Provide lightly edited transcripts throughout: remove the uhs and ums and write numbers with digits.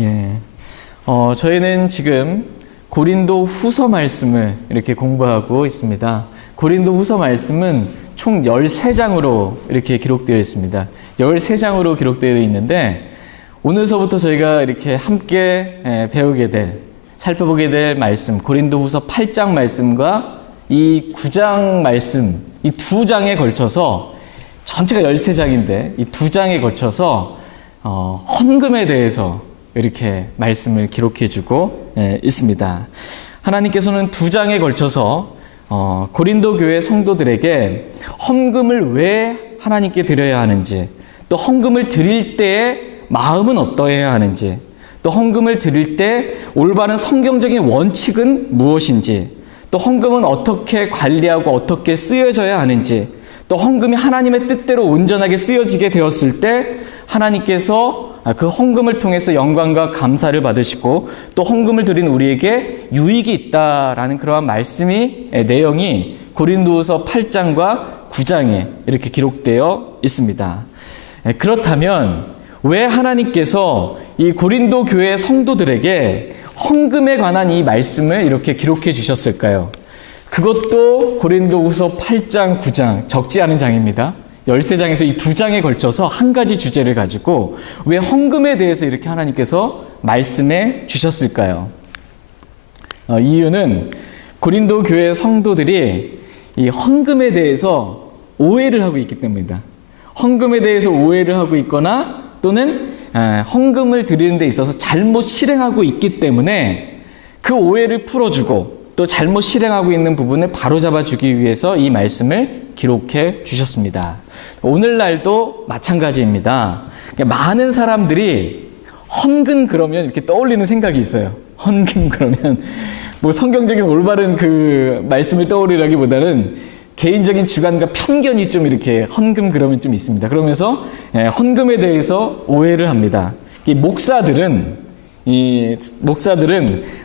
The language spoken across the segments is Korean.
예. 저희는 지금 고린도 후서 말씀을 이렇게 공부하고 있습니다. 고린도 후서 말씀은 총 13장으로 이렇게 기록되어 있습니다. 13장으로 기록되어 있는데, 오늘서부터 저희가 이렇게 함께 살펴보게 될 말씀, 고린도 후서 8장 말씀과 이 9장 말씀, 이 두 장에 걸쳐서, 전체가 13장인데, 이 두 장에 걸쳐서, 헌금에 대해서 이렇게 말씀을 기록해 주고 있습니다. 하나님께서는 두 장에 걸쳐서 고린도 교회 성도들에게 헌금을 왜 하나님께 드려야 하는지, 또 헌금을 드릴 때의 마음은 어떠해야 하는지, 또 헌금을 드릴 때 올바른 성경적인 원칙은 무엇인지, 또 헌금은 어떻게 관리하고 어떻게 쓰여져야 하는지, 또 헌금이 하나님의 뜻대로 온전하게 쓰여지게 되었을 때 하나님께서 그 헌금을 통해서 영광과 감사를 받으시고 또 헌금을 드린 우리에게 유익이 있다라는 그러한 내용이 고린도후서 8장과 9장에 이렇게 기록되어 있습니다. 그렇다면 왜 하나님께서 이 고린도 교회 성도들에게 헌금에 관한 이 말씀을 이렇게 기록해 주셨을까요? 그것도 고린도후서 8장, 9장, 적지 않은 장입니다. 13장에서 이 두 장에 걸쳐서 한 가지 주제를 가지고 왜 헌금에 대해서 이렇게 하나님께서 말씀해 주셨을까요? 이유는 고린도 교회 성도들이 이 헌금에 대해서 오해를 하고 있기 때문입니다. 헌금에 대해서 오해를 하고 있거나 또는 헌금을 드리는 데 있어서 잘못 실행하고 있기 때문에 그 오해를 풀어주고 또 잘못 실행하고 있는 부분을 바로잡아 주기 위해서 이 말씀을 기록해 주셨습니다. 오늘날도 마찬가지입니다. 많은 사람들이 헌금 그러면 이렇게 떠올리는 생각이 있어요. 헌금 그러면 뭐 성경적인 올바른 그 말씀을 떠올리라기보다는 개인적인 주관과 편견이 좀 이렇게 헌금 그러면 좀 있습니다. 그러면서 헌금에 대해서 오해를 합니다. 목사들은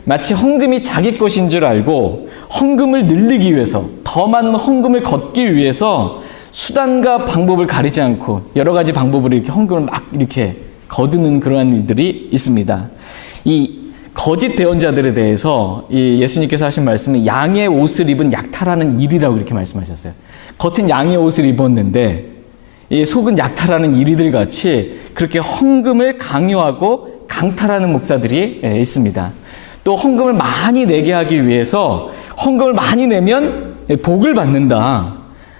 마치 헌금이 자기 것인 줄 알고 헌금을 늘리기 위해서, 더 많은 헌금을 걷기 위해서 수단과 방법을 가리지 않고 여러 가지 방법으로 이렇게 헌금을 막 이렇게 거두는 그러한 일들이 있습니다. 이 거짓 대언자들에 대해서 이 예수님께서 하신 말씀은 양의 옷을 입은 약탈하는 일이라고 이렇게 말씀하셨어요. 겉은 양의 옷을 입었는데 이 속은 약탈하는 일이들 같이 그렇게 헌금을 강요하고 강탈하는 목사들이 있습니다. 또 헌금을 많이 내게 하기 위해서 헌금을 많이 내면 복을 받는다.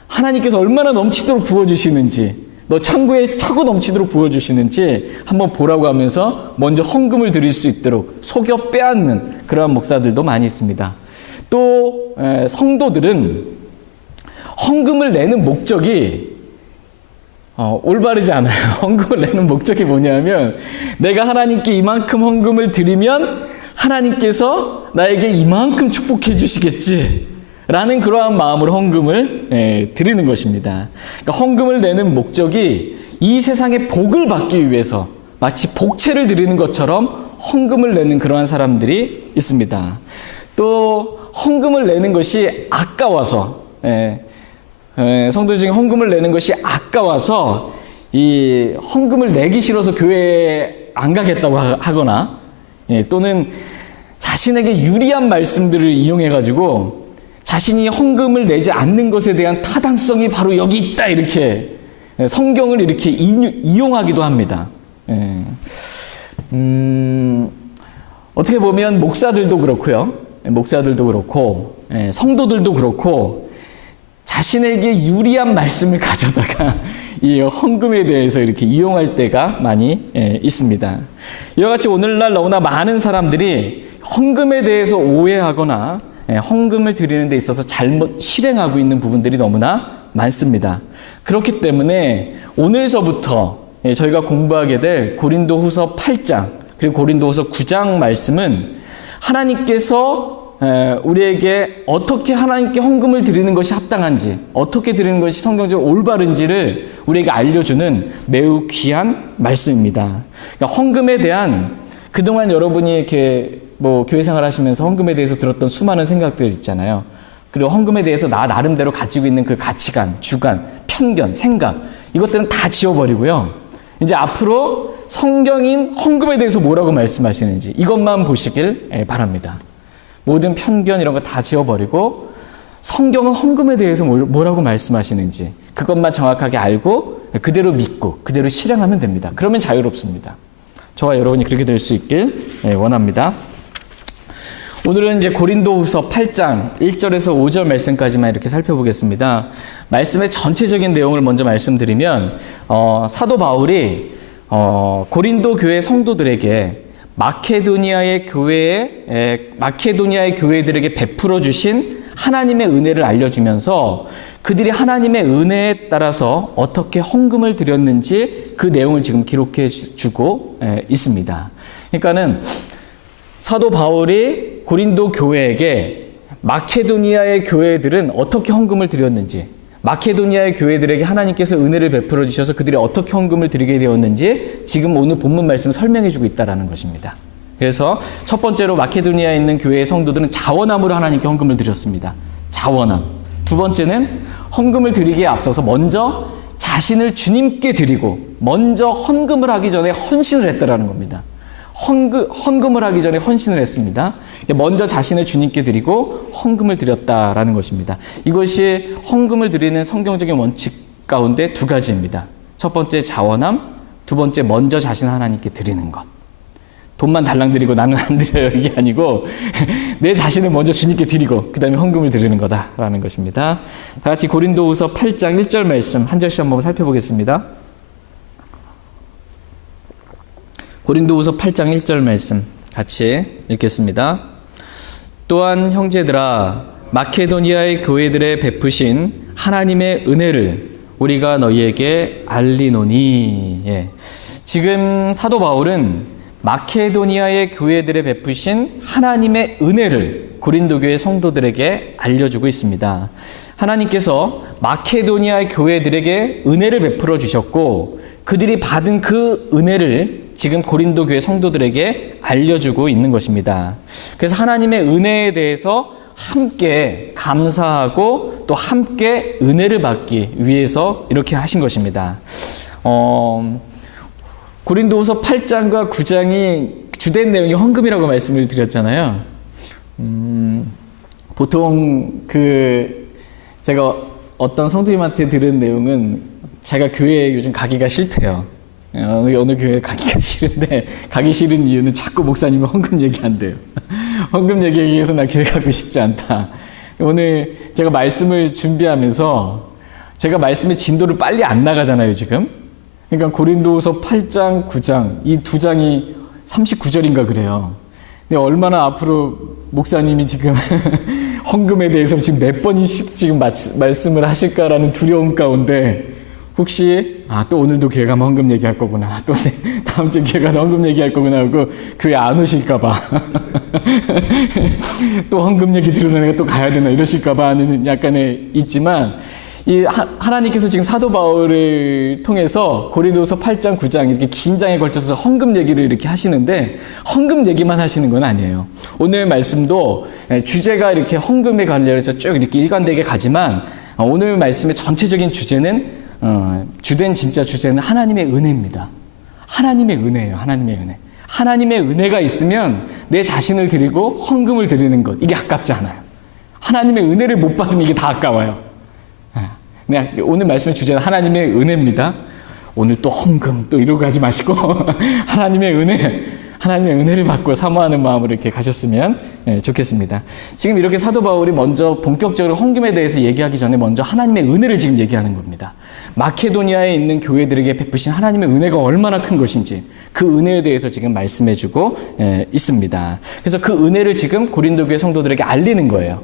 하나님께서 얼마나 넘치도록 부어주시는지, 너 창고에 차고 넘치도록 부어주시는지 한번 보라고 하면서 먼저 헌금을 드릴 수 있도록 속여 빼앗는 그러한 목사들도 많이 있습니다. 또 성도들은 헌금을 내는 목적이 올바르지 않아요. 헌금을 내는 목적이 뭐냐면 내가 하나님께 이만큼 헌금을 드리면 하나님께서 나에게 이만큼 축복해 주시겠지 라는 그러한 마음으로 헌금을 드리는 것입니다. 그러니까 헌금을 내는 목적이 이 세상에 복을 받기 위해서 마치 복채를 드리는 것처럼 헌금을 내는 그러한 사람들이 있습니다. 또 헌금을 내는 것이 아까워서 성도 중에 헌금을 내는 것이 아까워서 이 헌금을 내기 싫어서 교회에 안 가겠다고 하거나 또는 자신에게 유리한 말씀들을 이용해가지고 자신이 헌금을 내지 않는 것에 대한 타당성이 바로 여기 있다 이렇게 성경을 이렇게 이용하기도 합니다. 어떻게 보면 목사들도 그렇고요. 목사들도 그렇고 성도들도 그렇고 자신에게 유리한 말씀을 가져다가 이 헌금에 대해서 이렇게 이용할 때가 많이 있습니다. 이와 같이 오늘날 너무나 많은 사람들이 헌금에 대해서 오해하거나 헌금을 드리는 데 있어서 잘못 실행하고 있는 부분들이 너무나 많습니다. 그렇기 때문에 오늘서부터 저희가 공부하게 될 고린도후서 8장 그리고 고린도후서 9장 말씀은 하나님께서 우리에게 어떻게 하나님께 헌금을 드리는 것이 합당한지, 어떻게 드리는 것이 성경적으로 올바른지를 우리에게 알려주는 매우 귀한 말씀입니다. 그러니까 헌금에 대한 그동안 여러분이 이렇게 교회 생활 하시면서 헌금에 대해서 들었던 수많은 생각들 있잖아요. 그리고 헌금에 대해서 나 나름대로 가지고 있는 그 가치관, 주관, 편견, 생각, 이것들은 다 지워버리고요. 이제 앞으로 성경인 헌금에 대해서 뭐라고 말씀하시는지 이것만 보시길 바랍니다. 모든 편견 이런 거 다 지워버리고 성경은 헌금에 대해서 뭐라고 말씀하시는지 그것만 정확하게 알고 그대로 믿고 그대로 실행하면 됩니다. 그러면 자유롭습니다. 저와 여러분이 그렇게 될 수 있길 원합니다. 오늘은 이제 고린도후서 8장 1절에서 5절 말씀까지만 이렇게 살펴보겠습니다. 말씀의 전체적인 내용을 먼저 말씀드리면 사도 바울이 고린도 교회 성도들에게 마케도니아의 교회들에게 베풀어 주신 하나님의 은혜를 알려주면서 그들이 하나님의 은혜에 따라서 어떻게 헌금을 드렸는지 그 내용을 지금 기록해 주고 있습니다. 그러니까는 사도 바울이 고린도 교회에게 마케도니아의 교회들은 어떻게 헌금을 드렸는지, 마케도니아의 교회들에게 하나님께서 은혜를 베풀어 주셔서 그들이 어떻게 헌금을 드리게 되었는지 지금 오늘 본문 말씀을 설명해 주고 있다는 것입니다. 그래서 첫 번째로 마케도니아에 있는 교회의 성도들은 자원함으로 하나님께 헌금을 드렸습니다. 자원함. 두 번째는 헌금을 드리기에 앞서서 먼저 자신을 주님께 드리고 먼저 헌금을 하기 전에 헌신을 했다라는 겁니다. 헌금을 하기 전에 헌신을 했습니다. 먼저 자신을 주님께 드리고 헌금을 드렸다라는 것입니다. 이것이 헌금을 드리는 성경적인 원칙 가운데 두 가지입니다. 첫 번째 자원함, 두 번째 먼저 자신을 하나님께 드리는 것. 돈만 달랑 드리고 나는 안 드려요 이게 아니고 내 자신을 먼저 주님께 드리고 그 다음에 헌금을 드리는 거다라는 것입니다. 다 같이 고린도후서 8장 1절 말씀 한 절씩 한번 살펴보겠습니다. 고린도후서 8장 1절 말씀 같이 읽겠습니다. 또한 형제들아 마케도니아의 교회들에 베푸신 하나님의 은혜를 우리가 너희에게 알리노니. 지금 사도 바울은 마케도니아의 교회들에 베푸신 하나님의 은혜를 고린도 교회 성도들에게 알려주고 있습니다. 하나님께서 마케도니아의 교회들에게 은혜를 베풀어 주셨고 그들이 받은 그 은혜를 지금 고린도 교회 성도들에게 알려주고 있는 것입니다. 그래서 하나님의 은혜에 대해서 함께 감사하고 또 함께 은혜를 받기 위해서 이렇게 하신 것입니다. 고린도후서 8장과 9장이 주된 내용이 헌금이라고 말씀을 드렸잖아요. 보통 제가 어떤 성도님한테 들은 내용은 제가 교회에 요즘 가기가 싫대요. 어느 교회에 가기가 싫은데 가기 싫은 이유는 자꾸 목사님이 헌금 얘기한대요. 헌금 얘기해서 나 교회 가고 싶지 않다. 오늘 제가 말씀을 준비하면서 제가 말씀의 진도를 빨리 안 나가잖아요 지금. 그러니까 고린도후서 8장, 9장 이 두 장이 39절인가 그래요. 근데 얼마나 앞으로 목사님이 지금 헌금에 대해서 지금 몇 번씩 지금 말씀을 하실까라는 두려움 가운데 혹시 또 오늘도 교회 가면 헌금 얘기할 거구나, 또 다음 주 교회 가면 헌금 얘기할 거구나 하고 교회 안 오실까 봐 또 헌금 얘기 들으러 내가 또 가야 되나 이러실까 봐 하는 약간의 있지만 이 하나님께서 지금 사도 바울을 통해서 고린도서 8장, 9장 이렇게 긴 장에 걸쳐서 헌금 얘기를 이렇게 하시는데 헌금 얘기만 하시는 건 아니에요. 오늘 말씀도 주제가 이렇게 헌금에 관련해서 쭉 이렇게 일관되게 가지만 오늘 말씀의 전체적인 주제는 주된 진짜 주제는 하나님의 은혜입니다. 하나님의 은혜예요. 하나님의 은혜. 하나님의 은혜가 있으면 내 자신을 드리고 헌금을 드리는 것 이게 아깝지 않아요. 하나님의 은혜를 못 받으면 이게 다 아까워요. 오늘 말씀의 주제는 하나님의 은혜입니다. 오늘 또 헌금 또 이러고 가지 마시고 하나님의 은혜를 받고 사모하는 마음으로 이렇게 가셨으면 좋겠습니다. 지금 이렇게 사도 바울이 먼저 본격적으로 헌금에 대해서 얘기하기 전에 먼저 하나님의 은혜를 지금 얘기하는 겁니다. 마케도니아에 있는 교회들에게 베푸신 하나님의 은혜가 얼마나 큰 것인지 그 은혜에 대해서 지금 말씀해주고 있습니다. 그래서 그 은혜를 지금 고린도 교회 성도들에게 알리는 거예요.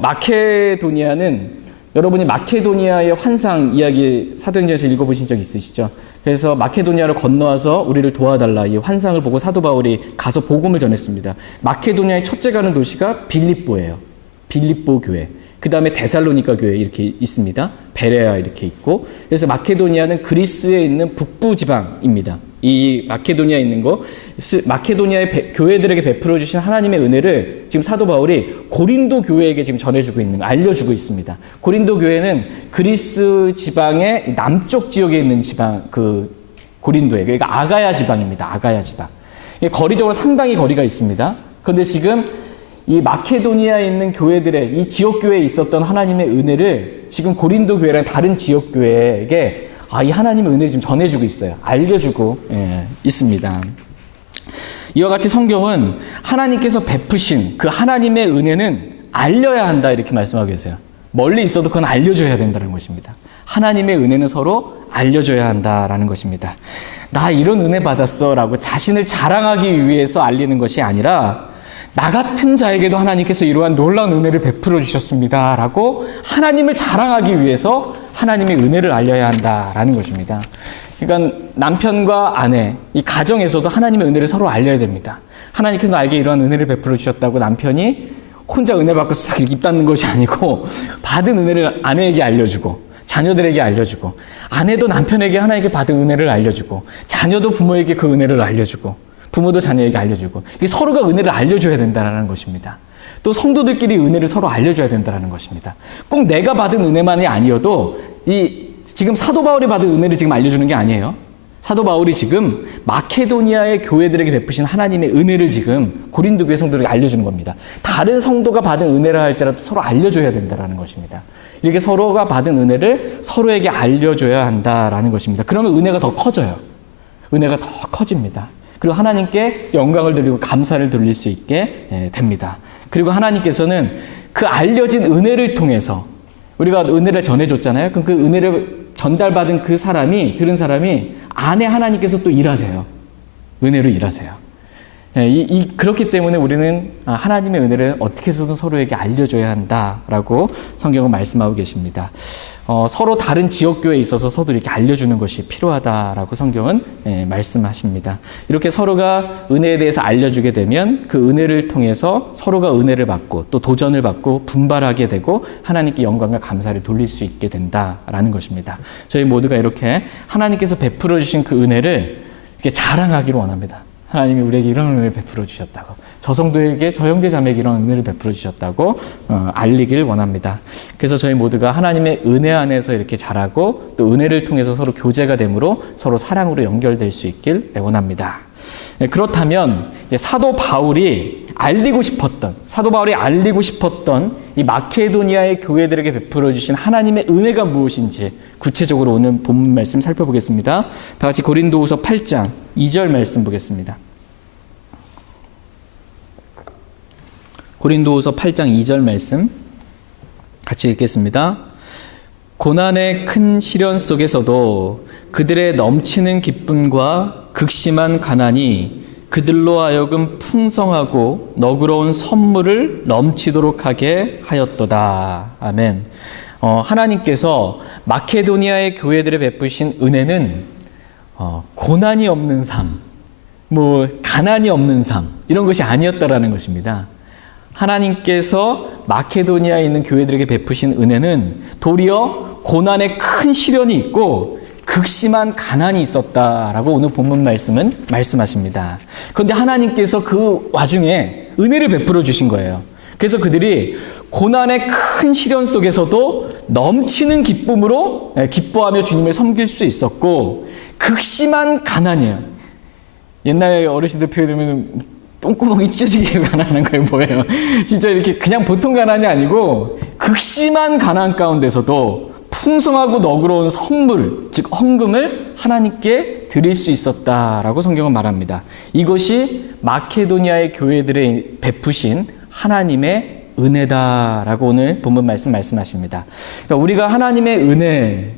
마케도니아는 여러분이 마케도니아의 환상 이야기 사도행전에서 읽어보신 적 있으시죠? 그래서 마케도니아를 건너와서 우리를 도와달라 이 환상을 보고 사도 바울이 가서 복음을 전했습니다. 마케도니아의 첫째 가는 도시가 빌립보예요. 빌립보 교회. 그 다음에 데살로니가 교회 이렇게 있습니다. 베레아 이렇게 있고. 그래서 마케도니아는 그리스에 있는 북부 지방입니다. 이 마케도니아에 있는 거, 마케도니아의 교회들에게 베풀어 주신 하나님의 은혜를 지금 사도 바울이 고린도 교회에게 지금 전해주고 있는, 알려주고 있습니다. 고린도 교회는 그리스 지방의 남쪽 지역에 있는 지방, 고린도에. 그러니까 아가야 지방입니다. 아가야 지방. 거리적으로 상당히 거리가 있습니다. 그런데 지금 이 마케도니아에 있는 교회들의 이 지역 교회에 있었던 하나님의 은혜를 지금 고린도 교회랑 다른 지역 교회에게 이 하나님의 은혜를 지금 전해주고 있어요. 알려주고 있습니다. 이와 같이 성경은 하나님께서 베푸신 그 하나님의 은혜는 알려야 한다 이렇게 말씀하고 계세요. 멀리 있어도 그건 알려줘야 된다는 것입니다. 하나님의 은혜는 서로 알려줘야 한다라는 것입니다. 나 이런 은혜 받았어 라고 자신을 자랑하기 위해서 알리는 것이 아니라 나 같은 자에게도 하나님께서 이러한 놀라운 은혜를 베풀어 주셨습니다 라고 하나님을 자랑하기 위해서 하나님의 은혜를 알려야 한다라는 것입니다. 그러니까 남편과 아내, 이 가정에서도 하나님의 은혜를 서로 알려야 됩니다. 하나님께서 나에게 이러한 은혜를 베풀어 주셨다고 남편이 혼자 은혜 받고 싹 입 닫는 것이 아니고 받은 은혜를 아내에게 알려주고 자녀들에게 알려주고 아내도 남편에게 하나님께 받은 은혜를 알려주고 자녀도 부모에게 그 은혜를 알려주고 부모도 자녀에게 알려주고 서로가 은혜를 알려줘야 된다는 것입니다. 또 성도들끼리 은혜를 서로 알려줘야 된다는 것입니다. 꼭 내가 받은 은혜만이 아니어도 지금 사도 바울이 받은 은혜를 지금 알려주는 게 아니에요. 사도 바울이 지금 마케도니아의 교회들에게 베푸신 하나님의 은혜를 지금 고린도 교회 성도들에게 알려주는 겁니다. 다른 성도가 받은 은혜라 할지라도 서로 알려줘야 된다는 것입니다. 이렇게 서로가 받은 은혜를 서로에게 알려줘야 한다라는 것입니다. 그러면 은혜가 더 커져요. 은혜가 더 커집니다. 그리고 하나님께 영광을 드리고 감사를 돌릴 수 있게 됩니다. 그리고 하나님께서는 그 알려진 은혜를 통해서 우리가 은혜를 전해줬잖아요. 그럼 그 은혜를 전달받은 그 사람이, 들은 사람이 안에 하나님께서 또 일하세요. 은혜로 일하세요. 그렇기 때문에 우리는 하나님의 은혜를 어떻게 해서든 서로에게 알려줘야 한다라고 성경은 말씀하고 계십니다. 서로 다른 지역교회에 있어서 서로 이렇게 알려주는 것이 필요하다라고 성경은 말씀하십니다. 이렇게 서로가 은혜에 대해서 알려주게 되면 그 은혜를 통해서 서로가 은혜를 받고 또 도전을 받고 분발하게 되고 하나님께 영광과 감사를 돌릴 수 있게 된다라는 것입니다. 저희 모두가 이렇게 하나님께서 베풀어 주신 그 은혜를 이렇게 자랑하기를 원합니다. 하나님이 우리에게 이런 은혜를 베풀어 주셨다고, 저 성도에게, 저 형제 자매에게 이런 은혜를 베풀어 주셨다고 알리길 원합니다. 그래서 저희 모두가 하나님의 은혜 안에서 이렇게 자라고 또 은혜를 통해서 서로 교제가 되므로 서로 사랑으로 연결될 수 있길 원합니다. 그렇다면 사도 바울이 알리고 싶었던 이 마케도니아의 교회들에게 베풀어 주신 하나님의 은혜가 무엇인지 구체적으로 오늘 본문 말씀 살펴보겠습니다. 다 같이 고린도후서 8장 2절 말씀 보겠습니다. 고린도후서 8장 2절 말씀 같이 읽겠습니다. 고난의 큰 시련 속에서도 그들의 넘치는 기쁨과 극심한 가난이 그들로 하여금 풍성하고 너그러운 선물을 넘치도록 하게 하였도다. 아멘. 하나님께서 마케도니아의 교회들에 베푸신 은혜는 고난이 없는 삶, 가난이 없는 삶 이런 것이 아니었다라는 것입니다. 하나님께서 마케도니아에 있는 교회들에게 베푸신 은혜는 도리어 고난의 큰 시련이 있고 극심한 가난이 있었다라고 오늘 본문 말씀은 말씀하십니다. 그런데 하나님께서 그 와중에 은혜를 베풀어 주신 거예요. 그래서 그들이 고난의 큰 시련 속에서도 넘치는 기쁨으로 기뻐하며 주님을 섬길 수 있었고, 극심한 가난이에요. 옛날 어르신들 표현하면 똥구멍이 찢어지게 가난한 거예요. 뭐예요? 진짜 이렇게 그냥 보통 가난이 아니고 극심한 가난 가운데서도 풍성하고 너그러운 선물, 즉 헌금을 하나님께 드릴 수 있었다라고 성경은 말합니다. 이것이 마케도니아의 교회들의 베푸신 하나님의 은혜다라고 오늘 본문 말씀하십니다. 그러니까 우리가 하나님의 은혜,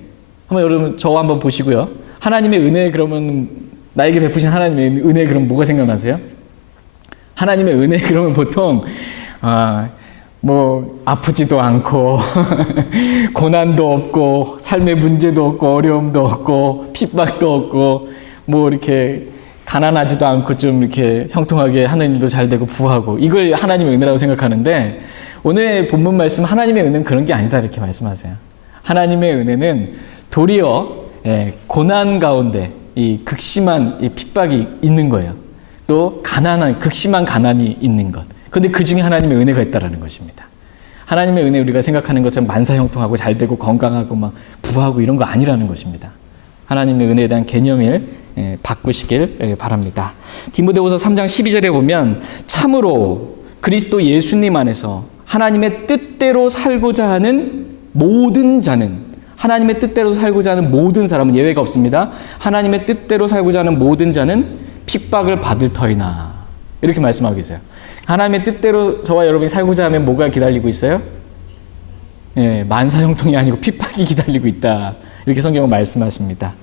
한번 여러분 저와 한번 보시고요. 하나님의 은혜 그러면 나에게 베푸신 하나님의 은혜 그럼 뭐가 생각나세요? 하나님의 은혜 그러면 보통 아프지도 않고 고난도 없고 삶의 문제도 없고 어려움도 없고 핍박도 없고 이렇게 가난하지도 않고 좀 이렇게 형통하게 하는 일도 잘 되고 부하고, 이걸 하나님의 은혜라고 생각하는데 오늘 본문 말씀 하나님의 은혜는 그런 게 아니다 이렇게 말씀하세요. 하나님의 은혜는 도리어 고난 가운데 이 극심한 이 핍박이 있는 거예요. 또 극심한 가난이 있는 것. 그런데 그 중에 하나님의 은혜가 있다라는 것입니다. 하나님의 은혜 우리가 생각하는 것처럼 만사형통하고 잘 되고 건강하고 부하고 이런 거 아니라는 것입니다. 하나님의 은혜에 대한 개념을 바꾸시길 바랍니다. 디모데후서 3장 12절에 보면 참으로 그리스도 예수님 안에서 하나님의 뜻대로 살고자 하는 모든 자는, 하나님의 뜻대로 살고자 하는 모든 사람은 예외가 없습니다. 하나님의 뜻대로 살고자 하는 모든 자는 핍박을 받을 터이나, 이렇게 말씀하고 계세요. 하나님의 뜻대로 저와 여러분이 살고자 하면 뭐가 기다리고 있어요? 만사형통이 아니고 핍박이 기다리고 있다, 이렇게 성경은 말씀하십니다.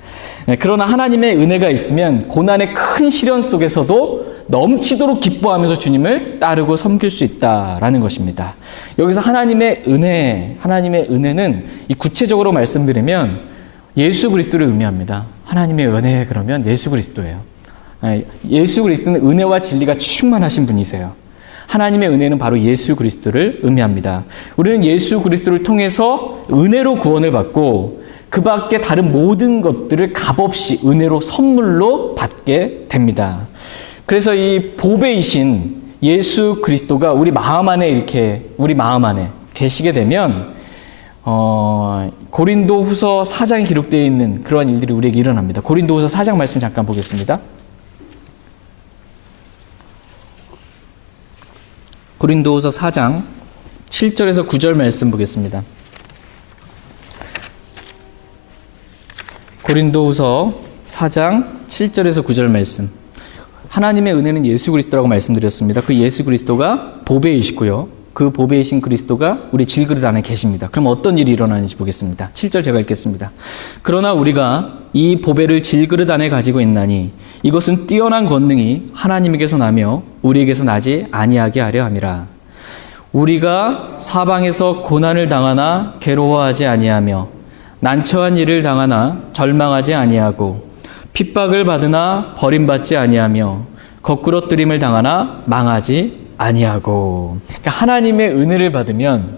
그러나 하나님의 은혜가 있으면 고난의 큰 시련 속에서도 넘치도록 기뻐하면서 주님을 따르고 섬길 수 있다라는 것입니다. 여기서 하나님의 은혜는 이 구체적으로 말씀드리면 예수 그리스도를 의미합니다. 하나님의 은혜 그러면 예수 그리스도예요. 예수 그리스도는 은혜와 진리가 충만하신 분이세요. 하나님의 은혜는 바로 예수 그리스도를 의미합니다. 우리는 예수 그리스도를 통해서 은혜로 구원을 받고 그 밖에 다른 모든 것들을 값없이 은혜로 선물로 받게 됩니다. 그래서 이 보배이신 예수 그리스도가 우리 마음 안에 계시게 되면 고린도후서 4장에 기록되어 있는 그러한 일들이 우리에게 일어납니다. 고린도후서 4장 말씀 잠깐 보겠습니다. 고린도후서 4장 7절에서 9절 말씀 보겠습니다. 고린도후서 4장 7절에서 9절 말씀. 하나님의 은혜는 예수 그리스도라고 말씀드렸습니다. 그 예수 그리스도가 보배이시고요. 그 보배이신 그리스도가 우리 질그릇 안에 계십니다. 그럼 어떤 일이 일어나는지 보겠습니다. 7절 제가 읽겠습니다. 그러나 우리가 이 보배를 질그릇 안에 가지고 있나니 이것은 뛰어난 권능이 하나님에게서 나며 우리에게서 나지 아니하게 하려 함이라. 우리가 사방에서 고난을 당하나 괴로워하지 아니하며 난처한 일을 당하나 절망하지 아니하고 핍박을 받으나 버림받지 아니하며 거꾸러뜨림을 당하나 망하지 아니하고. 그러니까 하나님의 은혜를 받으면,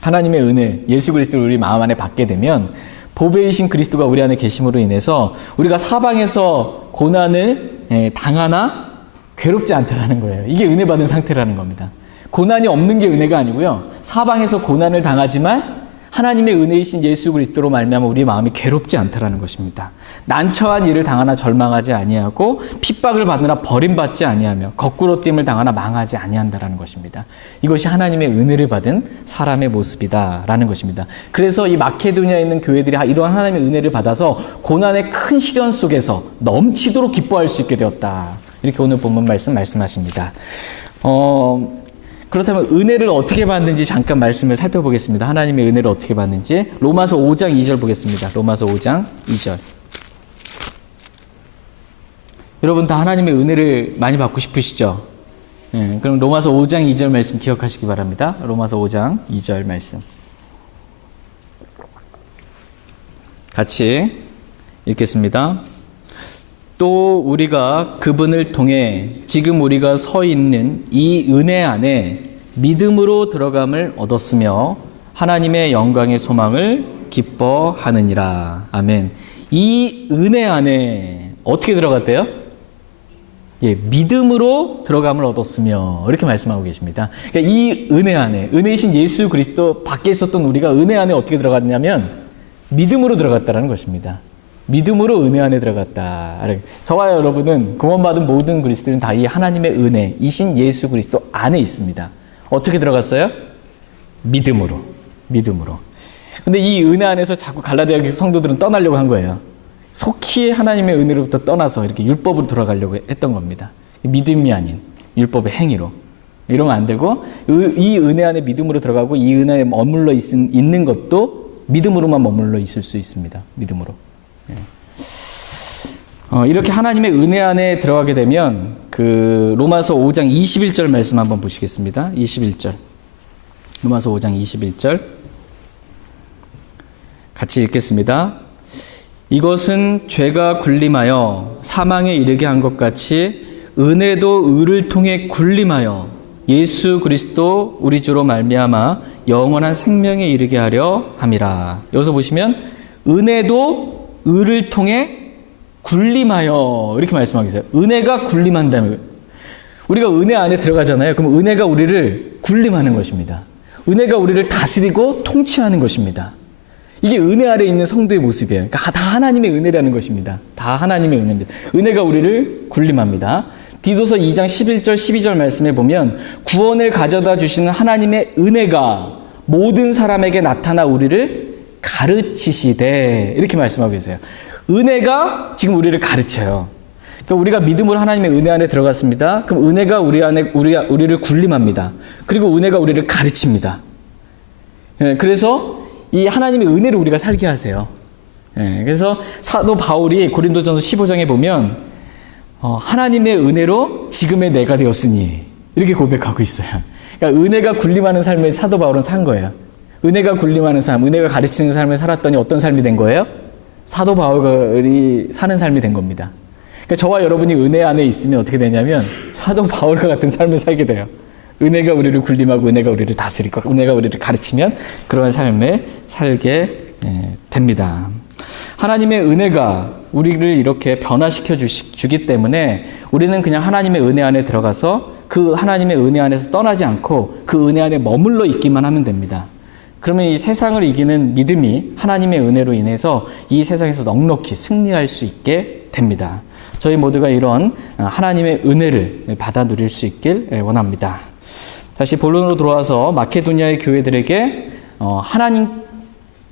하나님의 은혜, 예수 그리스도를 우리 마음 안에 받게 되면 보배이신 그리스도가 우리 안에 계심으로 인해서 우리가 사방에서 고난을 당하나 괴롭지 않다라는 거예요. 이게 은혜 받은 상태라는 겁니다. 고난이 없는 게 은혜가 아니고요. 사방에서 고난을 당하지만 하나님의 은혜이신 예수 그리스도로 말미암아 우리 마음이 괴롭지 않다라는 것입니다. 난처한 일을 당하나 절망하지 아니하고 핍박을 받으나 버림받지 아니하며 거꾸로 됨을 당하나 망하지 아니한다라는 것입니다. 이것이 하나님의 은혜를 받은 사람의 모습이다라는 것입니다. 그래서 이 마케도니아에 있는 교회들이 이러한 하나님의 은혜를 받아서 고난의 큰 시련 속에서 넘치도록 기뻐할 수 있게 되었다, 이렇게 오늘 본문 말씀하십니다. 그렇다면 은혜를 어떻게 받는지 잠깐 말씀을 살펴보겠습니다. 하나님의 은혜를 어떻게 받는지. 로마서 5장 2절 보겠습니다. 로마서 5장 2절. 여러분 다 하나님의 은혜를 많이 받고 싶으시죠? 그럼 로마서 5장 2절 말씀 기억하시기 바랍니다. 로마서 5장 2절 말씀. 같이 읽겠습니다. 또 우리가 그분을 통해 지금 우리가 서 있는 이 은혜 안에 믿음으로 들어감을 얻었으며 하나님의 영광의 소망을 기뻐하느니라. 아멘. 이 은혜 안에 어떻게 들어갔대요? 믿음으로 들어감을 얻었으며, 이렇게 말씀하고 계십니다. 그러니까 이 은혜 안에, 은혜이신 예수 그리스도 밖에 있었던 우리가 은혜 안에 어떻게 들어갔냐면 믿음으로 들어갔다라는 것입니다. 믿음으로 은혜 안에 들어갔다. 저와 여러분은 구원받은 모든 그리스도인은 다 이 하나님의 은혜이신 예수 그리스도 안에 있습니다. 어떻게 들어갔어요? 믿음으로. 근데 이 은혜 안에서 자꾸 갈라디아 성도들은 떠나려고 한 거예요. 속히 하나님의 은혜로부터 떠나서 이렇게 율법으로 돌아가려고 했던 겁니다. 믿음이 아닌 율법의 행위로. 이러면 안 되고, 이 은혜 안에 믿음으로 들어가고 이 은혜에 머물러 있는 것도 믿음으로만 머물러 있을 수 있습니다. 믿음으로. 이렇게 하나님의 은혜 안에 들어가게 되면 그 로마서 5장 21절 말씀 한번 보시겠습니다. 21절. 로마서 5장 21절. 같이 읽겠습니다. 이것은 죄가 군림하여 사망에 이르게 한 것 같이 은혜도 의를 통해 군림하여 예수 그리스도 우리 주로 말미암아 영원한 생명에 이르게 하려 함이라. 여기서 보시면 은혜도 의를 통해 군림하여, 이렇게 말씀하고 계세요. 은혜가 군림한다면, 우리가 은혜 안에 들어가잖아요. 그럼 은혜가 우리를 군림하는 것입니다. 은혜가 우리를 다스리고 통치하는 것입니다. 이게 은혜 아래 있는 성도의 모습이에요. 그러니까 다 하나님의 은혜라는 것입니다. 다 하나님의 은혜입니다. 은혜가 우리를 군림합니다. 디도서 2장 11절 12절 말씀에 보면 구원을 가져다 주시는 하나님의 은혜가 모든 사람에게 나타나 우리를 가르치시되 이렇게 말씀하고 계세요. 은혜가 지금 우리를 가르쳐요. 그러니까 우리가 믿음으로 하나님의 은혜 안에 들어갔습니다. 그럼 은혜가 우리를 군림합니다. 그리고 은혜가 우리를 가르칩니다. 그래서 이 하나님의 은혜를 우리가 살게 하세요. 그래서 사도 바울이 고린도전서 15장에 보면 하나님의 은혜로 지금의 내가 되었으니 이렇게 고백하고 있어요. 그러니까 은혜가 군림하는 삶을 사도 바울은 산 거예요. 은혜가 군림하는 삶, 은혜가 가르치는 삶을 살았더니 어떤 삶이 된 거예요? 사도 바울이 사는 삶이 된 겁니다. 그러니까 저와 여러분이 은혜 안에 있으면 어떻게 되냐면 사도 바울과 같은 삶을 살게 돼요. 은혜가 우리를 군림하고 은혜가 우리를 다스리고 은혜가 우리를 가르치면 그런 삶을 살게 됩니다. 하나님의 은혜가 우리를 이렇게 변화시켜 주기 때문에 우리는 그냥 하나님의 은혜 안에 들어가서 그 하나님의 은혜 안에서 떠나지 않고 그 은혜 안에 머물러 있기만 하면 됩니다. 그러면 이 세상을 이기는 믿음이 하나님의 은혜로 인해서 이 세상에서 넉넉히 승리할 수 있게 됩니다. 저희 모두가 이런 하나님의 은혜를 받아 누릴 수 있길 원합니다. 다시 본론으로 돌아와서 마케도니아의 교회들에게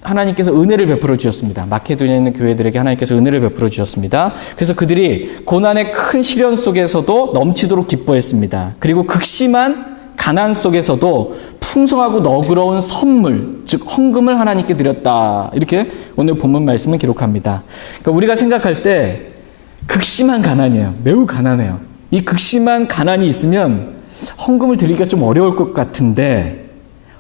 하나님께서 은혜를 베풀어 주셨습니다. 마케도니아에 있는 교회들에게 하나님께서 은혜를 베풀어 주셨습니다. 그래서 그들이 고난의 큰 시련 속에서도 넘치도록 기뻐했습니다. 그리고 극심한 가난 속에서도 풍성하고 너그러운 선물, 즉 헌금을 하나님께 드렸다. 이렇게 오늘 본문 말씀은 기록합니다. 그러니까 우리가 생각할 때 극심한 가난이에요. 매우 가난해요. 이 극심한 가난이 있으면 헌금을 드리기가 좀 어려울 것 같은데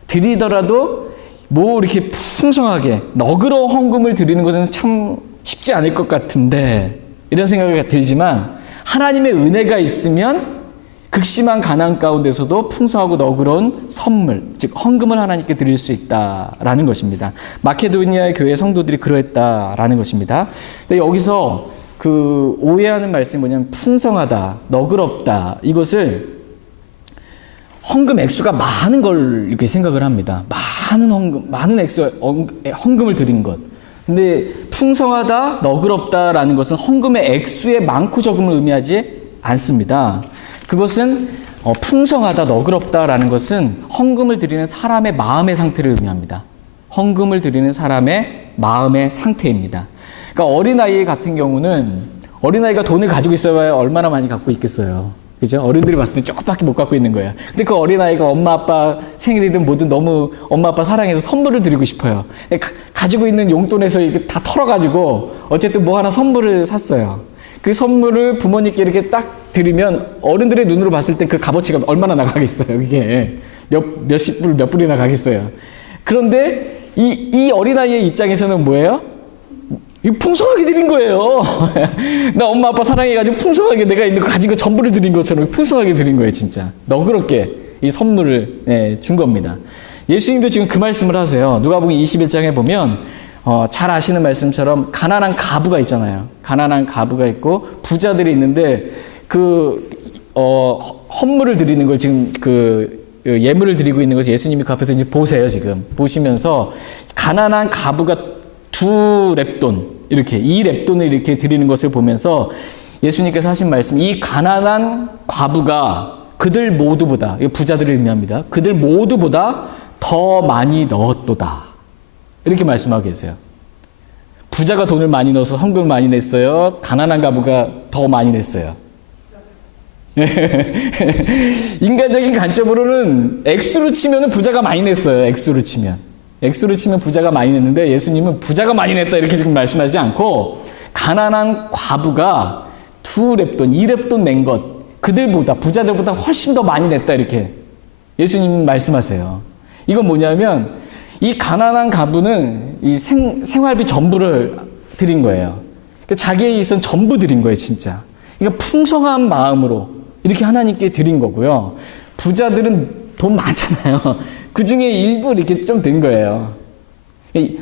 드리더라도 뭐 이렇게 풍성하게 너그러운 헌금을 드리는 것은 참 쉽지 않을 것 같은데 이런 생각이 들지만 하나님의 은혜가 있으면 극심한 가난 가운데서도 풍성하고 너그러운 선물, 즉 헌금을 하나님께 드릴 수 있다라는 것입니다. 마케도니아의 교회 성도들이 그러했다라는 것입니다. 근데 여기서 그 오해하는 말씀이 뭐냐면 풍성하다, 너그럽다 이것을 헌금 액수가 많은 걸 이렇게 생각을 합니다. 많은 액수의 헌금을 드린 것. 근데 풍성하다, 너그럽다라는 것은 헌금의 액수의 많고 적음을 의미하지 않습니다. 그것은 풍성하다, 너그럽다라는 것은 헌금을 드리는 사람의 마음의 상태를 의미합니다. 헌금을 드리는 사람의 마음의 상태입니다. 그러니까 어린아이 같은 경우는 어린아이가 돈을 가지고 있어야 얼마나 많이 갖고 있겠어요. 그죠? 어른들이 봤을 때 조금밖에 못 갖고 있는 거예요. 근데 그 어린아이가 엄마 아빠 생일이든 뭐든 너무 엄마 아빠 사랑해서 선물을 드리고 싶어요. 가지고 있는 용돈에서 이게 다 털어가지고 어쨌든 뭐 하나 선물을 샀어요. 그 선물을 부모님께 이렇게 딱 드리면 어른들의 눈으로 봤을 때 그 값어치가 얼마나 나가겠어요. 이게 몇십 불, 몇 불이나 가겠어요. 그런데 이 어린아이의 입장에서는 뭐예요? 풍성하게 드린 거예요. 나 엄마 아빠 사랑해가지고 풍성하게 내가 있는 거 가진 거 전부를 드린 것처럼 풍성하게 드린 거예요. 진짜 너그럽게 이 선물을 준 겁니다. 예수님도 지금 그 말씀을 하세요. 누가복음 21장에 보면 잘 아시는 말씀처럼 가난한 가부가 있잖아요. 가난한 가부가 있고 부자들이 있는데 그 헌물을 드리는 걸 지금 예물을 드리고 있는 것을 예수님이 그 앞에서 이제 보세요. 지금 보시면서 가난한 가부가 2렙돈 이렇게 2렙돈을 이렇게 드리는 것을 보면서 예수님께서 하신 말씀, 이 가난한 과부가 그들 모두보다, 이거 부자들을 의미합니다. 그들 모두보다 더 많이 넣었도다. 이렇게 말씀하고 계세요. 부자가 돈을 많이 넣어서 헌금을 많이 냈어요. 가난한 가부가 더 많이 냈어요. 인간적인 관점으로는 액수로 치면 부자가 많이 냈어요. 액수로 치면 부자가 많이 냈는데 예수님은 부자가 많이 냈다 이렇게 지금 말씀하지 않고 가난한 과부가 2렙돈, 2렙돈 낸 것 그들보다 부자들보다 훨씬 더 많이 냈다 이렇게 예수님 말씀하세요. 이건 뭐냐면 이 가난한 가부는 이 생활비 전부를 드린 거예요. 그러니까 자기에 있어서 전부 드린 거예요, 진짜. 그러니까 풍성한 마음으로 이렇게 하나님께 드린 거고요. 부자들은 돈 많잖아요. 그 중에 일부 이렇게 좀 드린 거예요.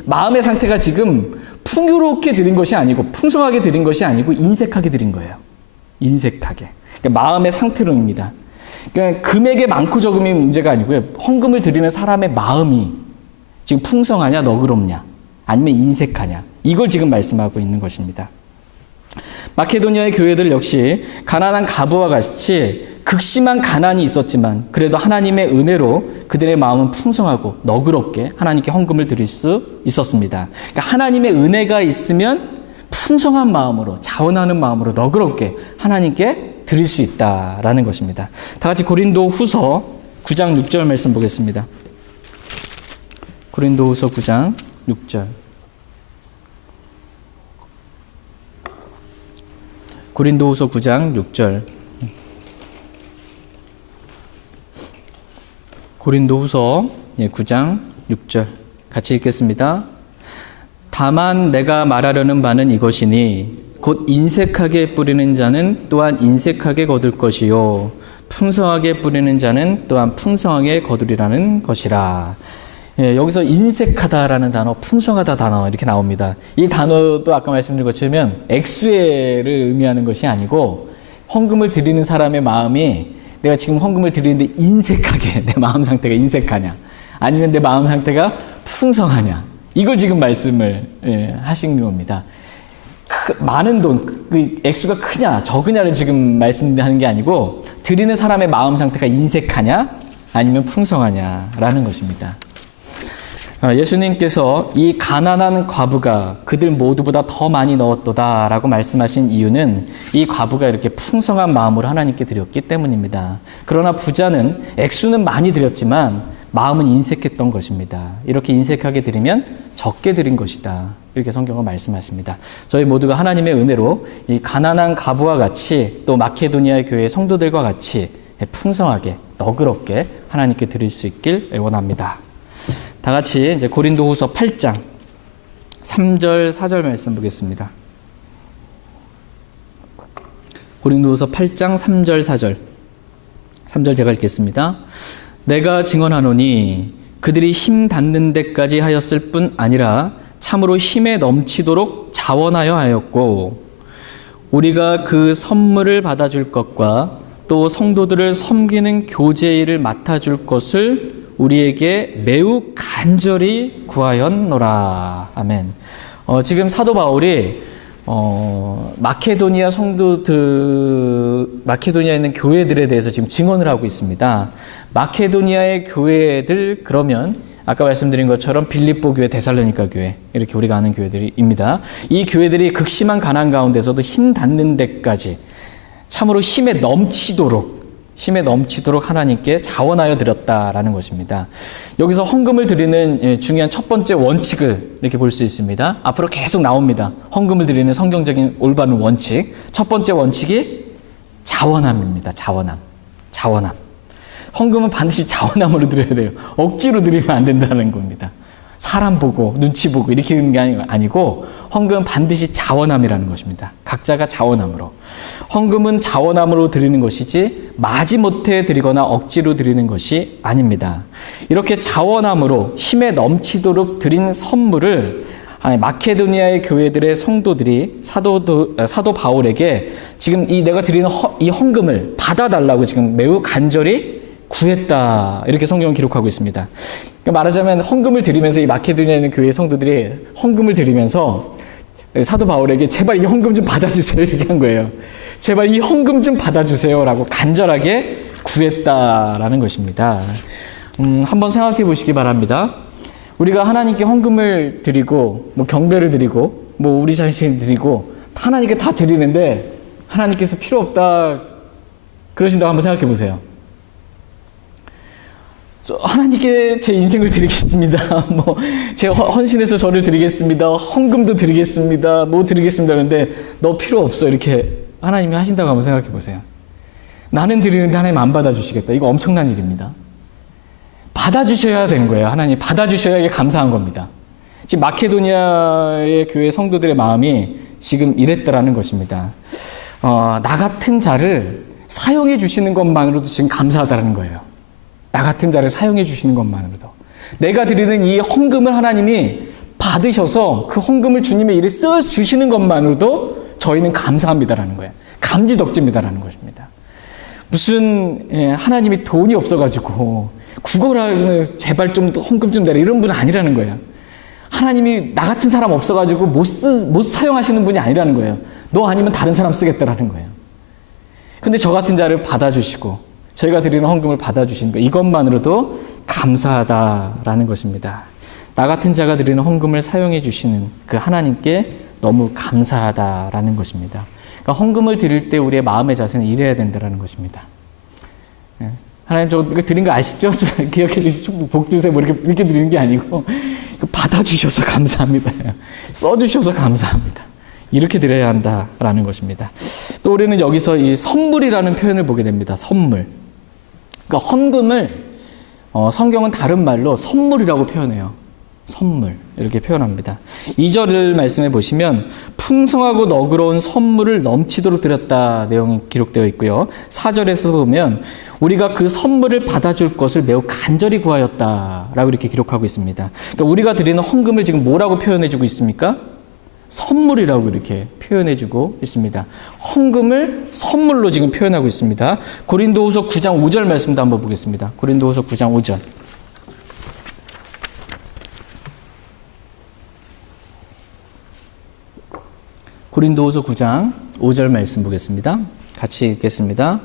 마음의 상태가 지금 풍요롭게 드린 것이 아니고 풍성하게 드린 것이 아니고 인색하게 드린 거예요. 인색하게. 그러니까 마음의 상태로입니다. 그러니까 금액의 많고 적음이 문제가 아니고요. 헌금을 드리는 사람의 마음이 지금 풍성하냐 너그럽냐 아니면 인색하냐? 이걸 지금 말씀하고 있는 것입니다. 마케도니아의 교회들 역시 가난한 과부와 같이 극심한 가난이 있었지만 그래도 하나님의 은혜로 그들의 마음은 풍성하고 너그럽게 하나님께 헌금을 드릴 수 있었습니다. 그러니까 하나님의 은혜가 있으면 풍성한 마음으로, 자원하는 마음으로 너그럽게 하나님께 드릴 수 있다라는 것입니다. 다 같이 고린도 후서 9장 6절 말씀 보겠습니다. 고린도 후서 9장 6절. 고린도후서 9장 6절. 고린도후서 9장 6절 같이 읽겠습니다. 다만 내가 말하려는 바는 이것이니 곧 인색하게 뿌리는 자는 또한 인색하게 거둘 것이요 풍성하게 뿌리는 자는 또한 풍성하게 거두리라는 것이라. 여기서 인색하다라는 단어, 풍성하다 단어 이렇게 나옵니다. 이 단어도 아까 말씀드린 것처럼 액수를 의미하는 것이 아니고 헌금을 드리는 사람의 마음이 내가 지금 헌금을 드리는데 인색하게 내 마음 상태가 인색하냐 아니면 내 마음 상태가 풍성하냐 이걸 지금 말씀을 하신 겁니다. 많은 돈, 그 액수가 크냐 적으냐를 지금 말씀하는 게 아니고 드리는 사람의 마음 상태가 인색하냐 아니면 풍성하냐라는 것입니다. 예수님께서 이 가난한 과부가 그들 모두보다 더 많이 넣었도다 라고 말씀하신 이유는 이 과부가 이렇게 풍성한 마음으로 하나님께 드렸기 때문입니다. 그러나 부자는 액수는 많이 드렸지만 마음은 인색했던 것입니다. 이렇게 인색하게 드리면 적게 드린 것이다. 이렇게 성경은 말씀하십니다. 저희 모두가 하나님의 은혜로 이 가난한 과부와 같이 또 마케도니아 교회의 성도들과 같이 풍성하게 너그럽게 하나님께 드릴 수 있길 원합니다. 다 같이 이제 고린도후서 8장 3절 4절 말씀 보겠습니다. 고린도후서 8장 3절 4절 3절 제가 읽겠습니다. 내가 증언하노니 그들이 힘 닿는 데까지 하였을 뿐 아니라 참으로 힘에 넘치도록 자원하여 하였고 우리가 그 선물을 받아줄 것과 또 성도들을 섬기는 교제일을 맡아줄 것을 우리에게 매우 간절히 구하였노라. 아멘. 지금 사도 바울이 마케도니아 마케도니아에 있는 교회들에 대해서 지금 증언을 하고 있습니다. 마케도니아의 교회들 그러면 아까 말씀드린 것처럼 빌립보 교회, 데살로니가 교회 이렇게 우리가 아는 교회들입니다. 이 교회들이 극심한 가난 가운데서도 힘 닿는 데까지 참으로 힘에 넘치도록 하나님께 자원하여 드렸다라는 것입니다. 여기서 헌금을 드리는 중요한 첫 번째 원칙을 이렇게 볼 수 있습니다. 앞으로 계속 나옵니다. 헌금을 드리는 성경적인 올바른 원칙. 첫 번째 원칙이 자원함입니다. 자원함. 헌금은 반드시 자원함으로 드려야 돼요. 억지로 드리면 안 된다는 겁니다. 사람 보고 눈치 보고 이렇게 하는 게 아니고 헌금은 반드시 자원함이라는 것입니다. 각자가 자원함으로. 헌금은 자원함으로 드리는 것이지 마지못해 드리거나 억지로 드리는 것이 아닙니다. 이렇게 자원함으로 힘에 넘치도록 드린 선물을 마케도니아의 교회들의 성도들이 사도 바울에게 지금 내가 드리는 이 헌금을 받아달라고 지금 매우 간절히 구했다. 이렇게 성경은 기록하고 있습니다. 그러니까 말하자면 헌금을 드리면서 이 마케도니아에 있는 교회 성도들이 헌금을 드리면서 사도 바울에게 제발 이 헌금 좀 받아주세요. 얘기한 거예요. 제발 이 헌금 좀 받아주세요. 라고 간절하게 구했다라는 것입니다. 한번 생각해 보시기 바랍니다. 우리가 하나님께 헌금을 드리고, 경배를 드리고, 우리 자신을 드리고, 하나님께 다 드리는데, 하나님께서 필요 없다, 그러신다고 한번 생각해 보세요. 하나님께 제 인생을 드리겠습니다. 제 헌신해서 저를 드리겠습니다. 헌금도 드리겠습니다. 드리겠습니다. 그런데 너 필요 없어. 이렇게 하나님이 하신다고 한번 생각해 보세요. 나는 드리는데 하나님 안 받아주시겠다. 이거 엄청난 일입니다. 받아주셔야 되는 거예요. 하나님 받아주셔야 이게 감사한 겁니다. 지금 마케도니아의 교회 성도들의 마음이 지금 이랬다라는 것입니다. 나 같은 자를 사용해 주시는 것만으로도 지금 감사하다는 거예요. 나 같은 자를 사용해 주시는 것만으로도. 내가 드리는 이 헌금을 하나님이 받으셔서 그 헌금을 주님의 일에 써주시는 것만으로도 저희는 감사합니다라는 거예요. 감지덕지입니다라는 것입니다. 무슨 하나님이 돈이 없어가지고 국어라 제발 좀 헌금 좀 내라 이런 분은 아니라는 거예요. 하나님이 나 같은 사람 없어가지고 못 사용하시는 분이 아니라는 거예요. 너 아니면 다른 사람 쓰겠다라는 거예요. 근데 저 같은 자를 받아주시고 저희가 드리는 헌금을 받아주시는 거, 이것만으로도 감사하다라는 것입니다. 나 같은 자가 드리는 헌금을 사용해 주시는 그 하나님께 너무 감사하다라는 것입니다. 그러니까 헌금을 드릴 때 우리의 마음의 자세는 이래야 된다는 것입니다. 하나님 저 이거 드린 거 아시죠? 기억해 주시고 복 주세요. 뭐 이렇게 드리는 게 아니고 받아주셔서 감사합니다. 써주셔서 감사합니다. 이렇게 드려야 한다라는 것입니다. 또 우리는 여기서 이 선물이라는 표현을 보게 됩니다. 선물. 그러니까 헌금을 성경은 다른 말로 선물이라고 표현해요. 선물 이렇게 표현합니다. 2절 말씀에 보시면 풍성하고 너그러운 선물을 넘치도록 드렸다 내용이 기록되어 있고요. 4절에서 보면 우리가 그 선물을 받아줄 것을 매우 간절히 구하였다라고 이렇게 기록하고 있습니다. 그러니까 우리가 드리는 헌금을 지금 뭐라고 표현해주고 있습니까? 선물이라고 이렇게 표현해주고 있습니다. 헌금을 선물로 지금 표현하고 있습니다. 고린도후서 9장 5절 말씀도 한번 보겠습니다. 고린도후서 9장 5절. 고린도후서 9장 5절 말씀 보겠습니다. 같이 읽겠습니다.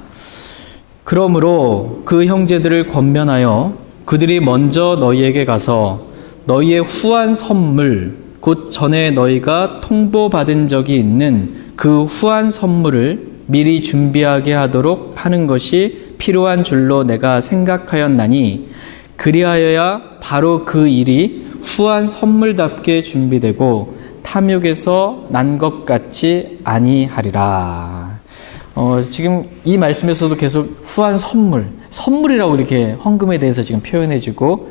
그러므로 그 형제들을 권면하여 그들이 먼저 너희에게 가서 너희의 후한 선물 곧 전에 너희가 통보받은 적이 있는 그 후한 선물을 미리 준비하게 하도록 하는 것이 필요한 줄로 내가 생각하였나니 그리하여야 바로 그 일이 후한 선물답게 준비되고 탐욕에서 난 것 같지 아니하리라. 지금 이 말씀에서도 계속 후한 선물이라고 이렇게 헌금에 대해서 지금 표현해주고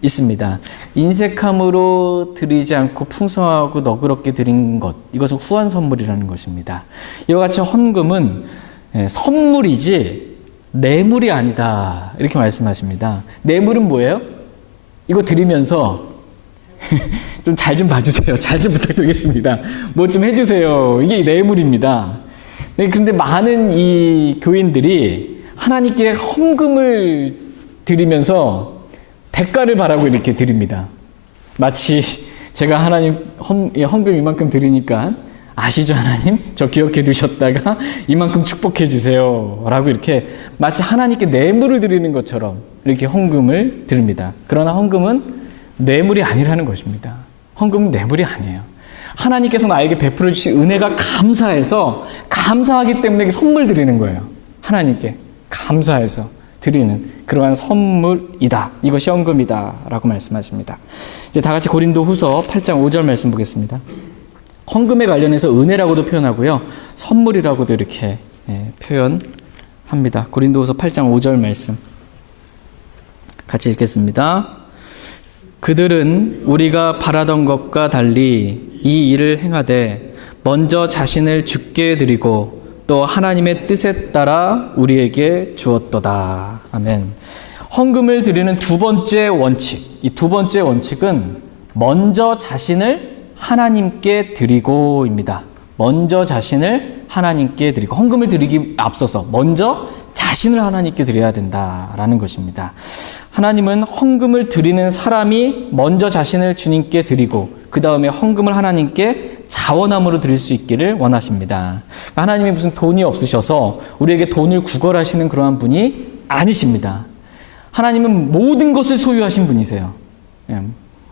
있습니다. 인색함으로 드리지 않고 풍성하고 너그럽게 드린 것, 이것은 후한 선물이라는 것입니다. 이와 같이 헌금은 선물이지 뇌물이 아니다 이렇게 말씀하십니다. 뇌물은 뭐예요? 이거 드리면서 좀 잘 좀 봐주세요. 잘 좀 부탁드리겠습니다. 뭐 좀 해주세요. 이게 뇌물입니다. 그런데 많은 이 교인들이 하나님께 헌금을 드리면서 대가를 바라고 이렇게 드립니다. 마치 제가 하나님 헌금 이만큼 드리니까 아시죠 하나님? 저 기억해 두셨다가 이만큼 축복해 주세요 라고 이렇게 마치 하나님께 뇌물을 드리는 것처럼 이렇게 헌금을 드립니다. 그러나 헌금은 뇌물이 아니라는 것입니다. 헌금은 뇌물이 아니에요. 하나님께서 나에게 베풀어 주신 은혜가 감사해서 감사하기 때문에 선물 드리는 거예요. 하나님께 감사해서 드리는 그러한 선물이다. 이것이 헌금이다 라고 말씀하십니다. 이제 다 같이 고린도후서 8장 5절 말씀 보겠습니다. 헌금에 관련해서 은혜라고도 표현하고요. 선물이라고도 이렇게 표현합니다. 고린도후서 8장 5절 말씀 같이 읽겠습니다. 그들은 우리가 바라던 것과 달리 이 일을 행하되 먼저 자신을 주께 드리고 또 하나님의 뜻에 따라 우리에게 주었도다. 아멘. 헌금을 드리는 두 번째 원칙, 이 두 번째 원칙은 먼저 자신을 하나님께 드리고입니다. 먼저 자신을 하나님께 드리고, 헌금을 드리기 앞서서 먼저 자신을 하나님께 드려야 된다라는 것입니다. 하나님은 헌금을 드리는 사람이 먼저 자신을 주님께 드리고 그 다음에 헌금을 하나님께 자원함으로 드릴 수 있기를 원하십니다. 하나님이 무슨 돈이 없으셔서 우리에게 돈을 구걸하시는 그러한 분이 아니십니다. 하나님은 모든 것을 소유하신 분이세요.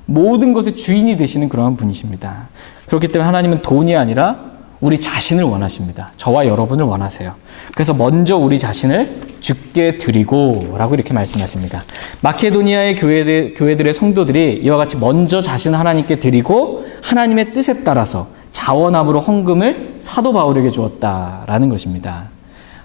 모든 것의 주인이 되시는 그러한 분이십니다. 그렇기 때문에 하나님은 돈이 아니라 우리 자신을 원하십니다. 저와 여러분을 원하세요. 그래서 먼저 우리 자신을 주께 드리고 라고 이렇게 말씀하십니다. 마케도니아의 교회들의 성도들이 이와 같이 먼저 자신을 하나님께 드리고 하나님의 뜻에 따라서 자원함으로 헌금을 사도 바울에게 주었다라는 것입니다.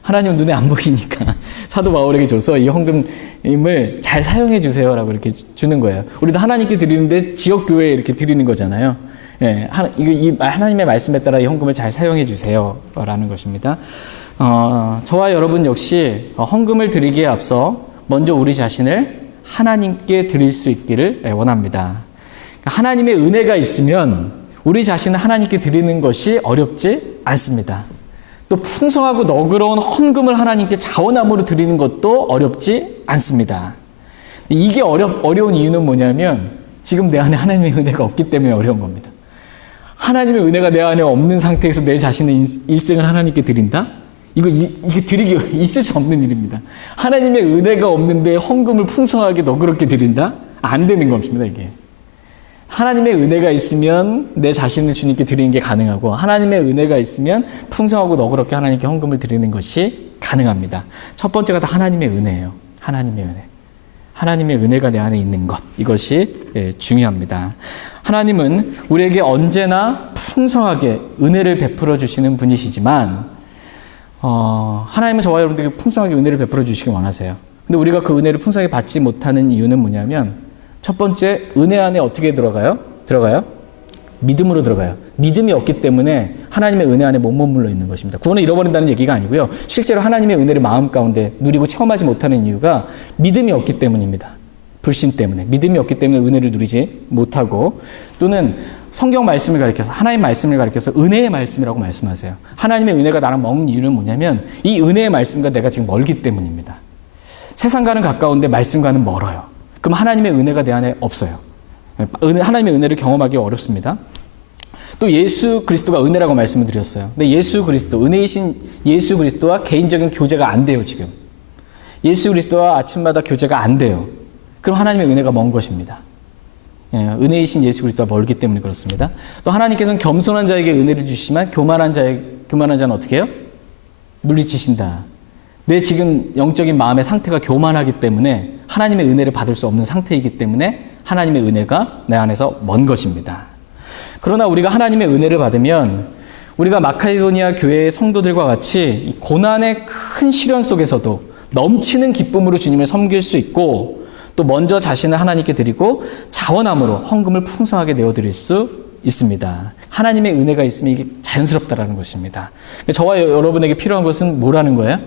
하나님은 눈에 안 보이니까 사도 바울에게 줘서 이 헌금을 잘 사용해 주세요 라고 이렇게 주는 거예요. 우리도 하나님께 드리는데 지역교회에 이렇게 드리는 거잖아요. 하나님의 말씀에 따라 이 헌금을 잘 사용해 주세요 라는 것입니다. 저와 여러분 역시 헌금을 드리기에 앞서 먼저 우리 자신을 하나님께 드릴 수 있기를 원합니다. 하나님의 은혜가 있으면 우리 자신을 하나님께 드리는 것이 어렵지 않습니다. 또 풍성하고 너그러운 헌금을 하나님께 자원함으로 드리는 것도 어렵지 않습니다. 이게 어려운 이유는 뭐냐면 지금 내 안에 하나님의 은혜가 없기 때문에 어려운 겁니다. 하나님의 은혜가 내 안에 없는 상태에서 내 자신의 일생을 하나님께 드린다? 이게 드리기 있을 수 없는 일입니다. 하나님의 은혜가 없는데 헌금을 풍성하게 너그럽게 드린다? 안 되는 겁니다, 이게. 하나님의 은혜가 있으면 내 자신을 주님께 드리는 게 가능하고, 하나님의 은혜가 있으면 풍성하고 너그럽게 하나님께 헌금을 드리는 것이 가능합니다. 첫 번째가 다 하나님의 은혜예요. 하나님의 은혜. 하나님의 은혜가 내 안에 있는 것. 이것이 중요합니다. 하나님은 우리에게 언제나 풍성하게 은혜를 베풀어 주시는 분이시지만, 하나님은 저와 여러분들에게 풍성하게 은혜를 베풀어 주시기 원하세요. 근데 우리가 그 은혜를 풍성하게 받지 못하는 이유는 뭐냐면, 첫 번째, 은혜 안에 어떻게 들어가요? 믿음으로 들어가요. 믿음이 없기 때문에 하나님의 은혜 안에 못 머물러 있는 것입니다. 구원을 잃어버린다는 얘기가 아니고요. 실제로 하나님의 은혜를 마음 가운데 누리고 체험하지 못하는 이유가 믿음이 없기 때문입니다. 불신 때문에. 믿음이 없기 때문에 은혜를 누리지 못하고, 또는 성경 말씀을 가리켜서, 하나님 말씀을 가리켜서 은혜의 말씀이라고 말씀하세요. 하나님의 은혜가 나랑 먹는 이유는 뭐냐면 이 은혜의 말씀과 내가 지금 멀기 때문입니다. 세상과는 가까운데 말씀과는 멀어요. 그럼 하나님의 은혜가 내 안에 없어요. 하나님의 은혜를 경험하기 어렵습니다. 또 예수 그리스도가 은혜라고 말씀을 드렸어요. 근데 예수 그리스도, 은혜이신 예수 그리스도와 개인적인 교제가 안 돼요, 지금. 예수 그리스도와 아침마다 교제가 안 돼요. 그럼 하나님의 은혜가 먼 것입니다. 은혜이신 예수 그리스도와 멀기 때문에 그렇습니다. 또 하나님께서는 겸손한 자에게 은혜를 주시지만 교만한 자는 어떻게 해요? 물리치신다. 내 지금 영적인 마음의 상태가 교만하기 때문에 하나님의 은혜를 받을 수 없는 상태이기 때문에 하나님의 은혜가 내 안에서 먼 것입니다. 그러나 우리가 하나님의 은혜를 받으면 우리가 마케도니아 교회의 성도들과 같이 고난의 큰 시련 속에서도 넘치는 기쁨으로 주님을 섬길 수 있고, 또 먼저 자신을 하나님께 드리고 자원함으로 헌금을 풍성하게 내어드릴 수 있습니다. 하나님의 은혜가 있으면 이게 자연스럽다라는 것입니다. 저와 여러분에게 필요한 것은 뭐라는 거예요?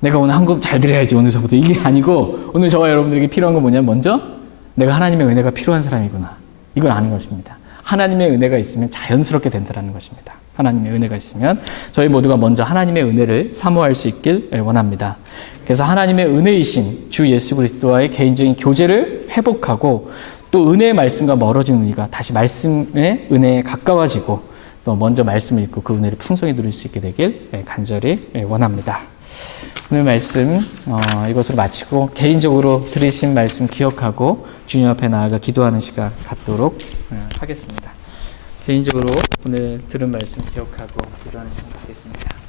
내가 오늘 헌금 잘 드려야지 오늘서부터, 이게 아니고, 오늘 저와 여러분들에게 필요한 건 뭐냐면 먼저 내가 하나님의 은혜가 필요한 사람이구나, 이걸 아는 것입니다. 하나님의 은혜가 있으면 자연스럽게 된다는 것입니다. 하나님의 은혜가 있으면 저희 모두가 먼저 하나님의 은혜를 사모할 수 있길 원합니다. 그래서 하나님의 은혜이신 주 예수 그리스도와의 개인적인 교제를 회복하고, 또 은혜의 말씀과 멀어진 우리가 다시 말씀의 은혜에 가까워지고, 또 먼저 말씀을 읽고 그 은혜를 풍성히 누릴 수 있게 되길 간절히 원합니다. 오늘 말씀 이것으로 마치고 개인적으로 들으신 말씀 기억하고 주님 앞에 나아가 기도하는 시간 갖도록 하겠습니다. 개인적으로 오늘 들은 말씀 기억하고 기도하는 시간 갖겠습니다.